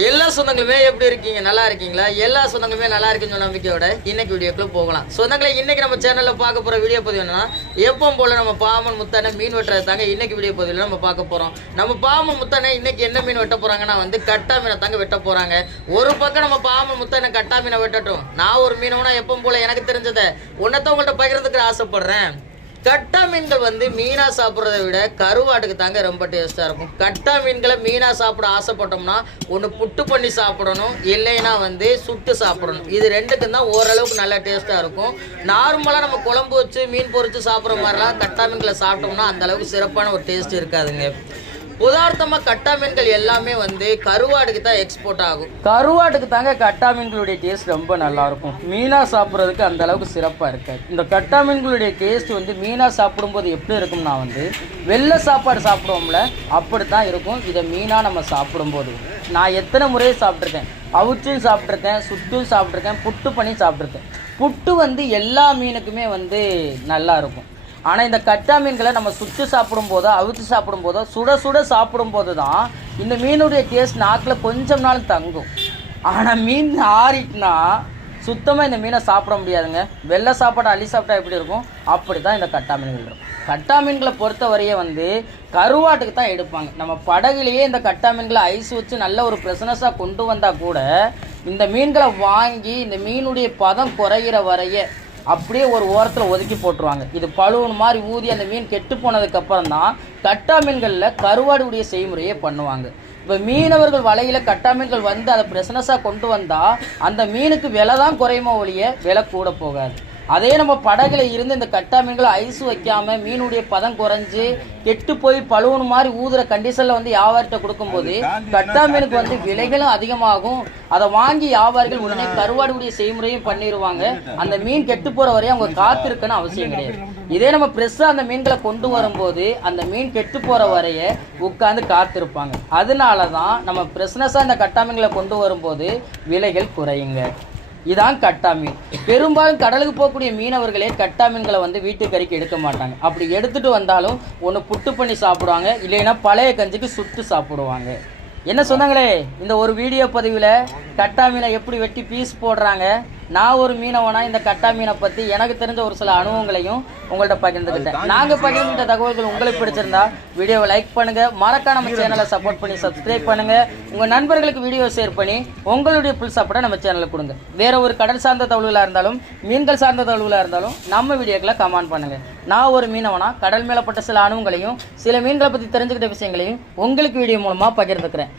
எல்லா சொந்தங்களுமே எப்படி இருக்கீங்க? நல்லா இருக்கீங்களா? எல்லா சொந்தங்களுமே நல்லா இருக்குன்னு நம்பிக்கையோட இன்னைக்கு வீடியோக்குள்ள போகலாம். சொந்தங்களே, இன்னைக்கு நம்ம சேனல்ல பார்க்க போற வீடியோ பதிவு என்னன்னா, எப்பவும் போல நம்ம பாமன் முத்தான மீன் வெட்டுறது தாங்க இன்னைக்கு வீடியோ பதிவுல நம்ம பார்க்க போறோம். நம்ம பாமன் முத்தான இன்னைக்கு என்ன மீன் வெட்ட போறாங்கன்னா கட்டா மீனை தாங்க வெட்ட போறாங்க. ஒரு பக்கம் நம்ம பாமன் முத்தான கட்டா மீனை வெட்டட்டும், நான் ஒரு மீனவனா எப்பவும் போல எனக்கு தெரிஞ்சதை உன்னத்த உங்கள்கிட்ட பகிர்றதுக்கு ஆசைப்படுறேன். கட்டா மீன்கள் மீனா சாப்பிட்றத விட கருவாட்டுக்கு தாங்க ரொம்ப டேஸ்ட்டாக இருக்கும். கட்டா மீன்களை மீனா சாப்பிட ஆசைப்பட்டோம்னா ஒன்று புட்டு பண்ணி சாப்பிடணும், இல்லைன்னா சுட்டு சாப்பிடணும். இது ரெண்டுக்கும் தான் ஓரளவுக்கு நல்லா டேஸ்ட்டாக இருக்கும். நார்மலாக நம்ம குழம்பு வச்சு மீன் பொரிச்சு சாப்பிட்ற மாதிரிலாம் கட்டா மீன்களை சாப்பிட்டோம்னா அந்தளவுக்கு சிறப்பான ஒரு டேஸ்ட் இருக்காதுங்க. உதாரணமாக கட்டா மீன்கள் எல்லாமே கருவாடுக்கு தான் எக்ஸ்போர்ட் ஆகும். கருவாட்டுக்கு தாங்க கட்டா மீன்களுடைய டேஸ்ட் ரொம்ப நல்லாயிருக்கும். மீனாக சாப்பிட்றதுக்கு அந்த அளவுக்கு சிறப்பாக இருக்காது. இந்த கட்டா மீன்களுடைய டேஸ்ட் மீனாக சாப்பிடும்போது எப்படி இருக்கும்னா வெள்ளை சாப்பாடு சாப்பிடுவோம்ல அப்படி தான் இருக்கும். இதை மீனாக நம்ம சாப்பிடும்போது நான் எத்தனை முறையை சாப்பிட்ருக்கேன். அவிச்சும் சாப்பிட்ருக்கேன், சுட்டும் சாப்பிட்ருக்கேன், புட்டு பண்ணி சாப்பிட்ருக்கேன். புட்டு எல்லா மீனுக்குமே நல்லா இருக்கும். ஆனால் இந்த கட்டா மீன்களை நம்ம சுட்டு சாப்பிடும்போதோ அவிச்சு சாப்பிடும்போதோ சுட சுட சாப்பிடும்போது தான் இந்த மீனுடைய டேஸ்ட் நாக்கில் கொஞ்சம் நாள் தங்கும். ஆனால் மீன் ஆறிட்டுனா சுத்தமாக இந்த மீனை சாப்பிட முடியாதுங்க. வெள்ளை சாப்பாடு அள்ளி சாப்பிட்டா எப்படி இருக்கும் அப்படி தான் இந்த கட்டா மீன்கள் இருக்கும். கட்டா மீன்களை பொறுத்தவரையே கருவாட்டுக்கு தான் எடுப்பாங்க. நம்ம படகுலேயே இந்த கட்டா மீன்களை ஐஸ் வச்சு நல்ல ஒரு ஃப்ரெஷ்னஸாக கொண்டு வந்தால் கூட இந்த மீன்களை வாங்கி இந்த மீனுடைய பதம் குறைகிற வரைய அப்படியே ஒரு ஓரத்தில் ஒதுக்கி போட்டுருவாங்க. இது பழுவன் மாதிரி ஊதி அந்த மீன் கெட்டு போனதுக்கப்புறம் தான் கட்டா மீன்களில் கருவாடுடைய செய்முறையே பண்ணுவாங்க. இப்போ மீனவர்கள் வலையில் கட்டா மீன்கள் அதை ஃப்ரெஷ்னஸாக கொண்டு வந்தால் அந்த மீனுக்கு விலை தான் குறையுமோ ஒழிய விலை கூட போகாது. அதே நம்ம படகுல இருந்து இந்த கட்டா மீன்களை ஐஸ் வைக்காம மீனுடைய பதம் குறைஞ்சு கெட்டு போய் பழுவன் மாதிரி ஊதுற கண்டிஷனில் வியாபாரிட்ட கொடுக்கும்போது கட்டா மீனுக்கு விலைகளும் அதிகமாகும். அதை வாங்கி வியாபாரிகள் உடனே கருவாடுடைய செய்முறையும் பண்ணிடுவாங்க. அந்த மீன் கெட்டு போகிற வரையும் அவங்க காத்திருக்கணும் அவசியம் கிடையாது. இதே நம்ம ஃப்ரெஷ்ஷாக அந்த மீன்களை கொண்டு வரும்போது அந்த மீன் கெட்டு போகிற வரைய உட்காந்து காத்திருப்பாங்க. அதனால தான் நம்ம ஃப்ரெஷ்னஸாக இந்த கட்டா மீன்களை கொண்டு வரும்போது விலைகள் குறையுங்க. இதான் கட்டா மீன். பெரும்பாலும் கடலுக்கு போகக்கூடிய மீனவர்களே கட்டா மீன்களை வீட்டு கறிக்கு எடுக்க மாட்டாங்க. அப்படி எடுத்துகிட்டு வந்தாலும் ஒன்று புட்டு பண்ணி சாப்பிடுவாங்க, இல்லைன்னா பழைய கஞ்சிக்கு சுட்டு சாப்பிடுவாங்க. என்ன சொன்னாங்களே, இந்த ஒரு வீடியோ பதிவில் கட்டா மீனை எப்படி வெட்டி பீஸ் போடுறாங்க. நான் ஒரு மீனவனா இந்த கட்டா மீனை பற்றி எனக்கு தெரிஞ்ச ஒரு சில அனுபவங்களையும் உங்கள்கிட்ட பகிர்ந்துக்கிட்டேன். நாங்கள் பகிர்ந்துக்கிட்ட தகவல்கள் உங்களுக்கு பிடிச்சிருந்தா வீடியோவை லைக் பண்ணுங்கள், மறக்காம நம்ம சேனலை சப்போர்ட் பண்ணி சப்ஸ்கிரைப் பண்ணுங்கள். உங்கள் நண்பர்களுக்கு வீடியோ ஷேர் பண்ணி உங்களுடைய ஃபுல் சப்போர்ட்டை நம்ம சேனலுக்கு கொடுங்க. வேறு ஒரு கடல் சார்ந்த தகவல்களாக இருந்தாலும் மீன்கள் சார்ந்த தகவல்களாக இருந்தாலும் நம்ம வீடியோக்களை கமெண்ட் பண்ணுங்கள். நான் ஒரு மீனவனா கடல் மேலப்பட்ட சில அனுபவங்களையும் சில மீன்களை பற்றி தெரிஞ்சுக்கிட்ட விஷயங்களையும் உங்களுக்கு வீடியோ மூலமாக பகிர்ந்துக்கிறேன்.